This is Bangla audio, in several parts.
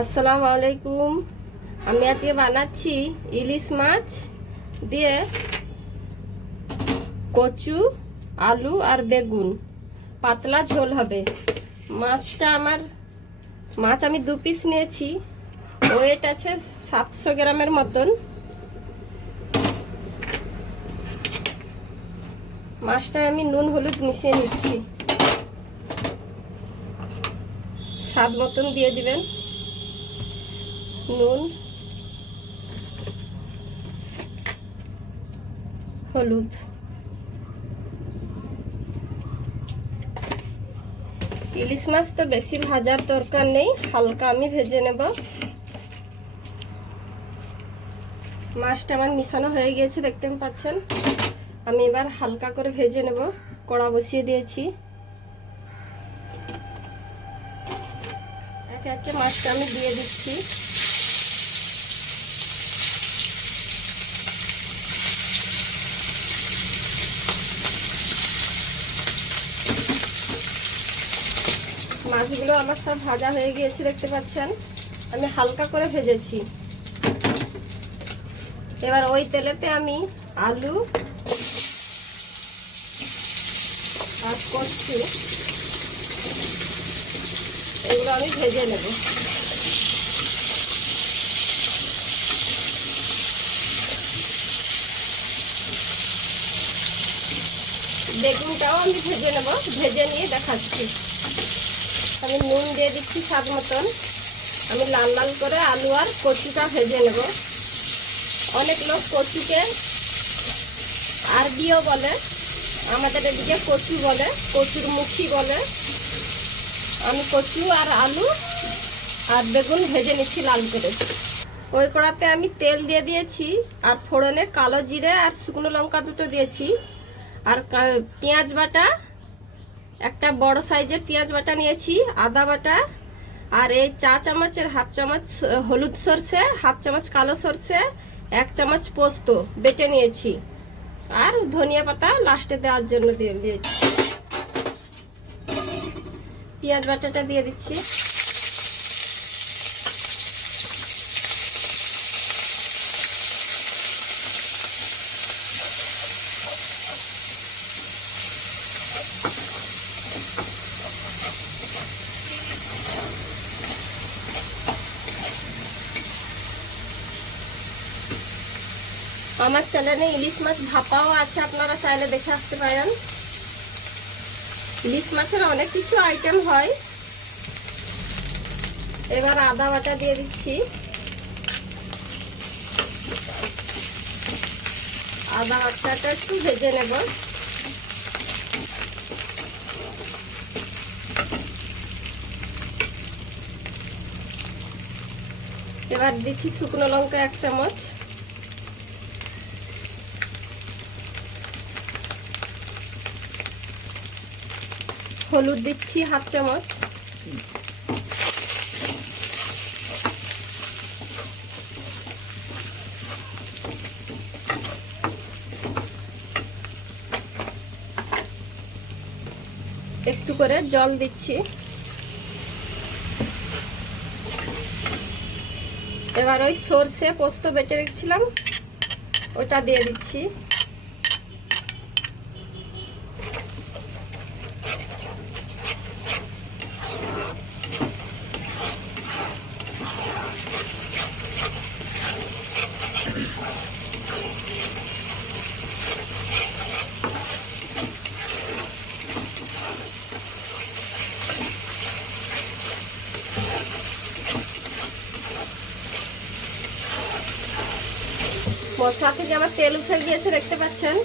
আসসালামু আলাইকুম। আমি আজকে বানাচ্ছি ইলিশ মাছ দিয়ে কচু, আলু আর বেগুন, পাতলা ঝোল হবে। মাছ আমি 2 পিস নিয়েছি, ওয়েট আছে 700 গ্রামের মতন। মাছটা আমি নুন হলুদ মিশিয়ে নিচ্ছি, স্বাদ মতন দিয়ে দিবেন নুন, হলুদ। ইলিশ মাছ তো বেশি ভাজার দরকার নেই, হালকা আমি ভেজে নেব। মাছটা আমার মিশানো হয়ে গিয়েছে, দেখতে পাচ্ছেন। আমি এবার হালকা করে ভেজে নেব। কড়া বসিয়ে দিয়েছি, একে একে মাছটা আমি দিয়ে দিচ্ছি। মাছগুলো আমার সব ভাজা হয়ে গিয়েছে, দেখতে পাচ্ছেন। আমি হালকা করে ভেজেছি। এবার ওই তেলেতে আমি আলু আর কচু এগুলো আমি ভেজে নেব। বেগুনটাও আমি ভেজে নেব, ভেজে নিয়ে দেখাচ্ছি। আমি নুন দিয়ে দিচ্ছি স্বাদ মতন। আমি লাল লাল করে আলু আর কচুটা ভেজে নেব। অনেক লোক কচুকে আরবিও বলে, আমাদের এদিকে কচু বলে, কচুর মুখী বলে। আমি কচু আর আলু আর বেগুন ভেজে নিচ্ছি লাল করে। ওই কড়াতে আমি তেল দিয়ে দিয়েছি, আর ফোড়নে কালো জিরে আর শুকনো লঙ্কা দুটো দিয়েছি, আর পেঁয়াজ বাটা, একটা বড় সাইজের পেঁয়াজ বাটা নিয়েছি, আদা বাটা, আর এই চা চামচের হাফ চামচ হলুদ সরষে, হাফ চামচ কালো সরষে, 1 চামচ পোস্ত বেটে নিয়েছি, আর ধনিয়া পাতা লাস্টে দেওয়ার জন্য দিয়ে দিয়েছি। পেঁয়াজ বাটাটা দিয়ে দিচ্ছি। আমার চ্যানেলে ইলিশ মাছ ভাপাও আছে, আপনারা চাইলে দেখে আসতে পারেন। ইলিশ মাছের অনেক কিছু আইটেম হয়। এবার আদা বাটা দিয়ে দিচ্ছি। আদা বাটাটা একটু ভেজে নেব। এবার দিচ্ছি শুকনো লঙ্কা 1 চামচ, হলুদ দিচ্ছি হাফ চামচ, একটু করে জল দিচ্ছি। এবার ওই সরষে পোস্ত বেটে রেখেছিলাম ওটা দিয়ে দিচ্ছি। মশলা থেকে আমার তেল উঠে গিয়েছে, দেখতে পাচ্ছেন।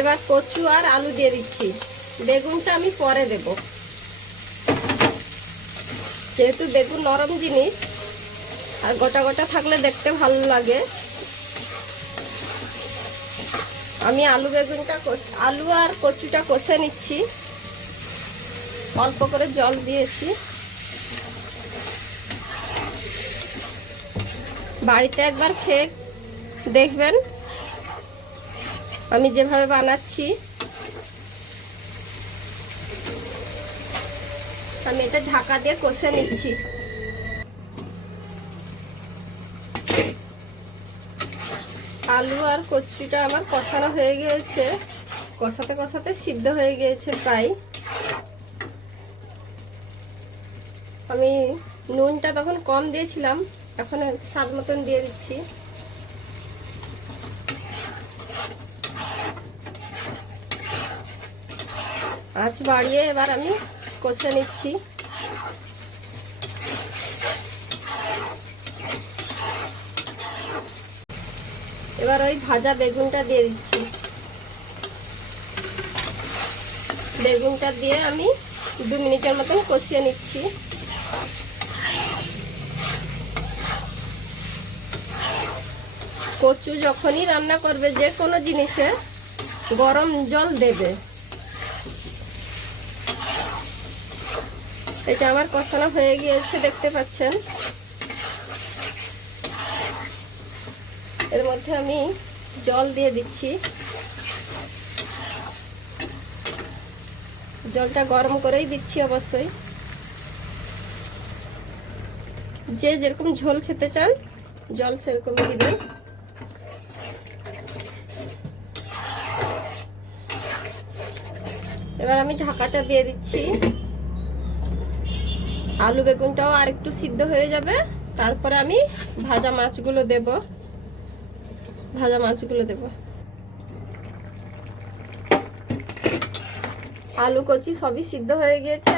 এবার কচু আর আলু দিয়ে দিচ্ছি। বেগুনটা আমি পরে দেব, যেহেতু বেগুন নরম জিনিস, আর গোটা গোটা থাকলে দেখতে ভালো লাগে। আমি আলু আর কচুটা কষে নিচ্ছি, অল্প করে জল দিয়েছি। বাড়িতে একবার খেয়ে দেখবেন আমি যেভাবে বানাচ্ছি। আমি এটা ঢাকা দিয়ে কষে নিচ্ছি। আলু আর কচুটা আমার কষানো হয়ে গিয়েছে, কষাতে কষাতে সিদ্ধ হয়ে গিয়েছে প্রায়। আমি নুনটা তখন কম দিয়েছিলাম, এখন স্বাদ মতন দিয়ে দিচ্ছি। আঁচ বাড়িয়ে এবার আমি কষে নিচ্ছি। এবার ওই ভাজা বেগুনটা দিয়ে দিচ্ছি। বেগুনটা দিয়ে আমি 2 মিনিটের মতন কষিয়ে নিচ্ছি। কচু যখনই রান্না করবে যে কোনো জিনিসে গরম জল দেবে। এটা আমার কষানো হয়ে গিয়েছে, দেখতে পাচ্ছেন। এর মধ্যে আমি জল দিয়ে দিচ্ছি। জলটা গরম করেই দিচ্ছি অবশ্যই, যে যেরকম ঝোল খেতে চান জল সেরকম দিবেন। এবার আমি ঢাকাটা দিয়ে দিচ্ছি। আলু বেগুনটাও আর একটু সিদ্ধ হয়ে যাবে, তারপরে আমি ভাজা মাছগুলো দেব। আলু কচি সবই সিদ্ধ হয়ে গিয়েছে,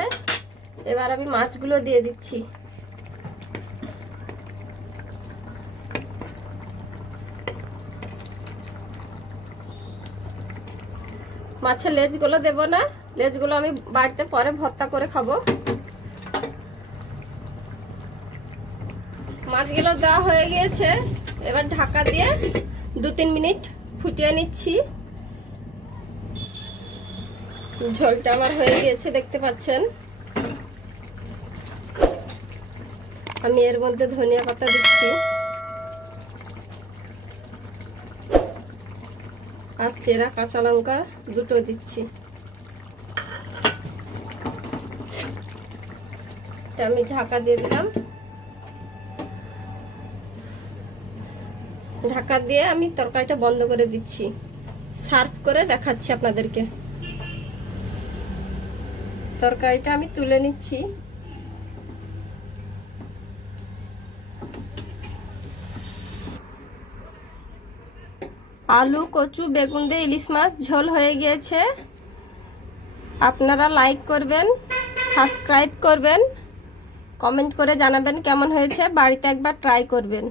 এবার আমি মাছগুলো দিয়ে দিচ্ছি। মাছের লেজগুলো দেব না, লেজগুলো আমি বাড়িতে পরে ভর্তা করে খাবো। মাছগুলো দেওয়া হয়ে গিয়েছে, এবার ঢাকা দিয়ে 2-3 মিনিট ফুটিয়ে নিচ্ছি। ঝোলটা আমার হয়ে গিয়েছে, দেখতে পাচ্ছেন। আমি এর মধ্যে ধনিয়া পাতা দিচ্ছি আর চেরা কাঁচা লঙ্কা 2টো দিচ্ছি। আমি ঢাকা দিয়ে দিলাম। ঢাকা দিয়ে আমি তরকারিটা বন্ধ করে দিচ্ছি। সার্ভ করে দেখাচ্ছি আপনাদেরকে। তরকারিটা আমি তুলে নিচ্ছি। আলু কচু বেগুন দিয়ে ইলিশ মাছ ঝোল হয়ে গিয়েছে। আপনারা লাইক করবেন, সাবস্ক্রাইব করবেন, কমেন্ট করে জানাবেন কেমন হয়েছে। বাড়িতে একবার ট্রাই করবেন।